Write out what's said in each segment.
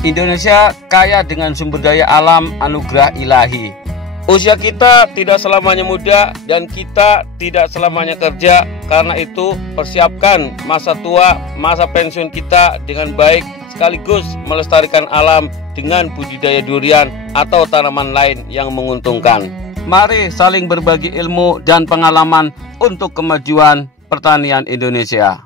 Indonesia kaya dengan sumber daya alam anugerah ilahi. Usia kita tidak selamanya muda dan kita tidak selamanya kerja. Karena itu persiapkan masa tua, masa pensiun kita dengan baik, sekaligus melestarikan alam dengan budidaya durian atau tanaman lain yang menguntungkan. Mari saling berbagi ilmu dan pengalaman untuk kemajuan pertanian Indonesia.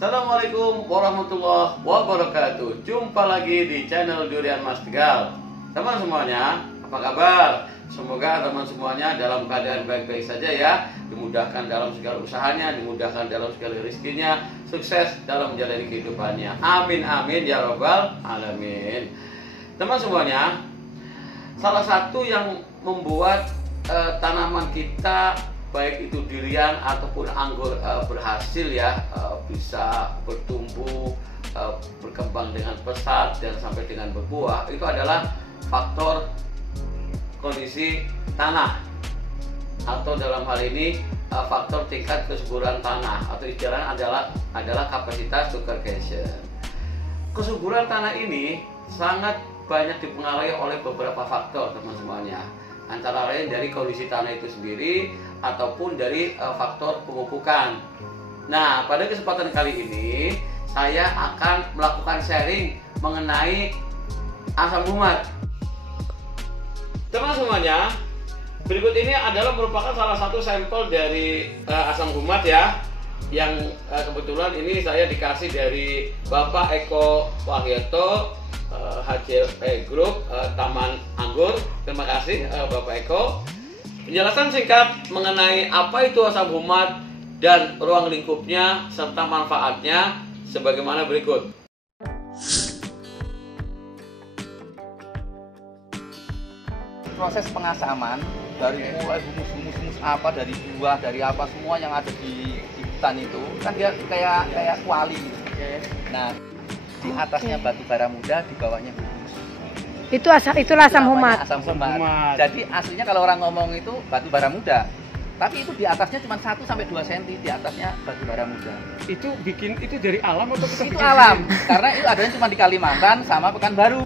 Assalamualaikum warahmatullahi wabarakatuh. Jumpa lagi di channel Durian Mas Tegal. Teman semuanya, apa kabar? Semoga teman semuanya dalam keadaan baik-baik saja ya. Dimudahkan dalam segala usahanya, dimudahkan dalam segala rezekinya, sukses dalam menjalani kehidupannya. Amin amin ya rabbal alamin. Teman semuanya, salah satu yang membuat tanaman kita baik itu durian ataupun anggur berhasil ya, bisa bertumbuh, berkembang dengan pesat dan sampai dengan berbuah, itu adalah faktor kondisi tanah, atau dalam hal ini faktor tingkat kesuburan tanah, atau istilahnya adalah kapasitas sugarcation. Kesuburan tanah ini sangat banyak dipengaruhi oleh beberapa faktor teman semuanya, antara lain dari kondisi tanah itu sendiri ataupun dari faktor pemupukan. Nah, pada kesempatan kali ini saya akan melakukan sharing mengenai asam humat. Teman semuanya, berikut ini adalah merupakan salah satu sampel dari asam humat ya, yang kebetulan ini saya dikasih dari Bapak Eko Wahyoto, HJP Group Taman Anggur. Terima kasih Bapak Eko. Penjelasan singkat mengenai apa itu asam humat dan ruang lingkupnya serta manfaatnya sebagaimana berikut. Proses pengasaman dari mulai humus apa, dari buah, dari apa semua yang ada di hutan itu kan dia kayak kuali gitu. Nah, di atasnya batu bara muda, di bawahnya humus. Itulah asam humat. Asam humat. Jadi aslinya kalau orang ngomong itu batu bara muda, tapi itu di atasnya cuma 1 sampai 2 cm di atasnya batu bara muda. Itu dari alam atau kita itu alam? Karena itu adanya cuma di Kalimantan sama Pekanbaru.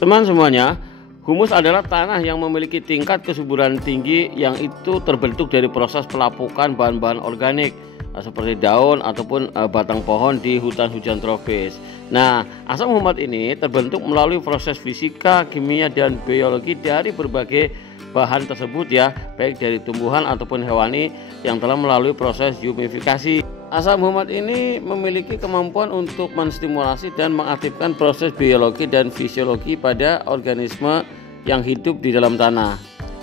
Teman semuanya, humus adalah tanah yang memiliki tingkat kesuburan tinggi yang itu terbentuk dari proses pelapukan bahan-bahan organik seperti daun ataupun batang pohon di hutan hujan tropis. Nah, asam humat ini terbentuk melalui proses fisika, kimia, dan biologi dari berbagai bahan tersebut ya, baik dari tumbuhan ataupun hewani yang telah melalui proses humifikasi. Asam humat ini memiliki kemampuan untuk menstimulasi dan mengaktifkan proses biologi dan fisiologi pada organisme yang hidup di dalam tanah.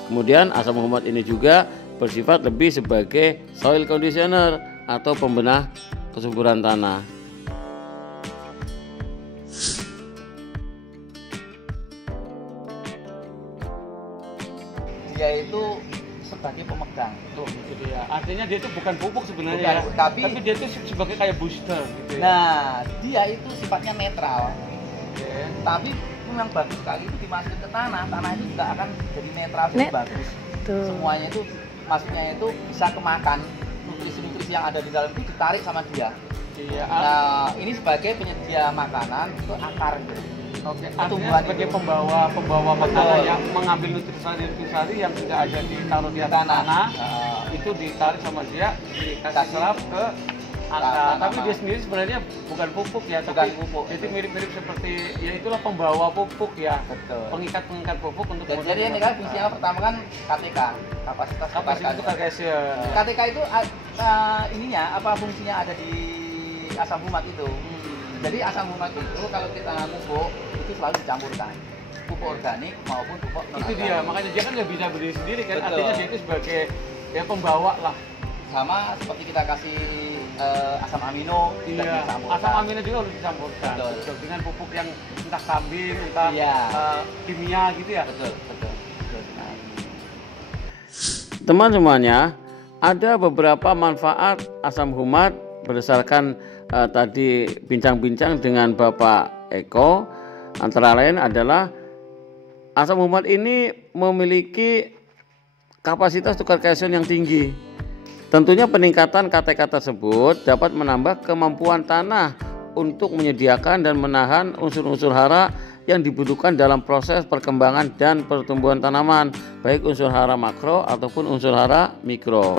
Kemudian asam humat ini juga bersifat lebih sebagai soil conditioner atau pembenah kesuburan tanah. Dia itu sebagai pemegang. Tuh, gitu ya. Artinya dia itu bukan pupuk sebenarnya, bukan, tapi dia itu sebagai kayak booster gitu ya. Nah, dia itu sifatnya netral. Tapi memang bagus sekali itu dimasukin ke tanah itu juga akan jadi netral, jadi bagus. Semuanya itu maksudnya itu bisa kemakan, nutrisi-nutrisi yang ada di dalam itu ditarik sama dia. Iya. Nah, ini sebagai penyedia makanan untuk akar gitu. Oke, artinya Pertumbuhan sebagai itu. pembawa makanan yang mengambil nutrisari yang sudah ada ditaruh di atas tanah, itu ditarik sama dia, dikasih serap ke akar. Tapi dia sendiri sebenarnya bukan pupuk ya, tapi pupuk. itu mirip-mirip seperti ya itulah pembawa pupuk ya. Betul. Pengikat pupuk untuk Jadi ini kan fungsinya pertama kan KTK, kapasitas itu carcation. KTK itu ininya apa fungsinya ada di asam humat itu. Jadi asam humat itu kalau kita pupuk itu selalu dicampurkan, pupuk organik maupun pupuk non. Itu dia, makanya dia kan nggak bisa berdiri sendiri kan. Betul. Artinya dia itu sebagai ya pembawa lah. Sama seperti kita kasih asam amino, Iya, asam amino juga harus dicampurkan. Betul. Dengan pupuk yang entah kambing, entah kimia gitu ya. Betul. Teman semuanya, ada beberapa manfaat asam humat berdasarkan tadi bincang-bincang dengan Bapak Eko. Antara lain adalah asam humat ini memiliki kapasitas tukar kalsium yang tinggi. Tentunya peningkatan KTK tersebut dapat menambah kemampuan tanah untuk menyediakan dan menahan unsur-unsur hara yang dibutuhkan dalam proses perkembangan dan pertumbuhan tanaman, baik unsur hara makro ataupun unsur hara mikro.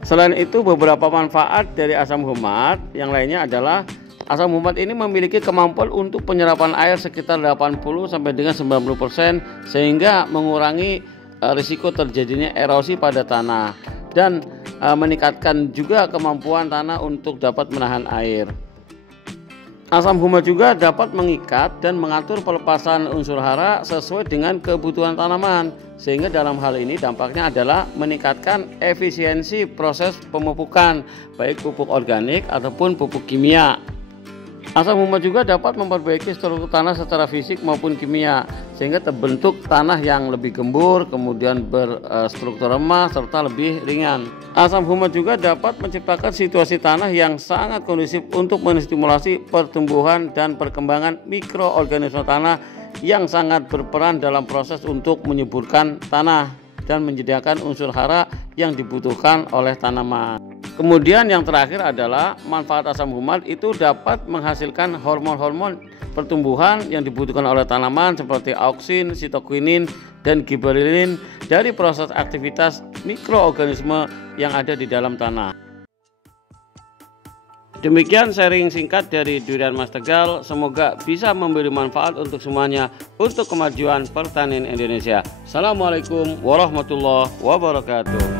Selain itu, beberapa manfaat dari asam humat yang lainnya adalah asam humat ini memiliki kemampuan untuk penyerapan air sekitar 80 sampai dengan 90% sehingga mengurangi risiko terjadinya erosi pada tanah dan meningkatkan juga kemampuan tanah untuk dapat menahan air. Asam humat juga dapat mengikat dan mengatur pelepasan unsur hara sesuai dengan kebutuhan tanaman, sehingga dalam hal ini dampaknya adalah meningkatkan efisiensi proses pemupukan, baik pupuk organik ataupun pupuk kimia. Asam humat juga dapat memperbaiki struktur tanah secara fisik maupun kimia, sehingga terbentuk tanah yang lebih gembur, kemudian berstruktur lemah serta lebih ringan. Asam humat juga dapat menciptakan situasi tanah yang sangat kondusif untuk menstimulasi pertumbuhan dan perkembangan mikroorganisme tanah yang sangat berperan dalam proses untuk menyuburkan tanah dan menyediakan unsur hara yang dibutuhkan oleh tanaman. Kemudian yang terakhir adalah manfaat asam humat itu dapat menghasilkan hormon-hormon pertumbuhan yang dibutuhkan oleh tanaman seperti auksin, sitokinin, dan giberelin dari proses aktivitas mikroorganisme yang ada di dalam tanah. Demikian sharing singkat dari Durian Mas Tegal, semoga bisa memberi manfaat untuk semuanya untuk kemajuan pertanian Indonesia. Assalamualaikum warahmatullahi wabarakatuh.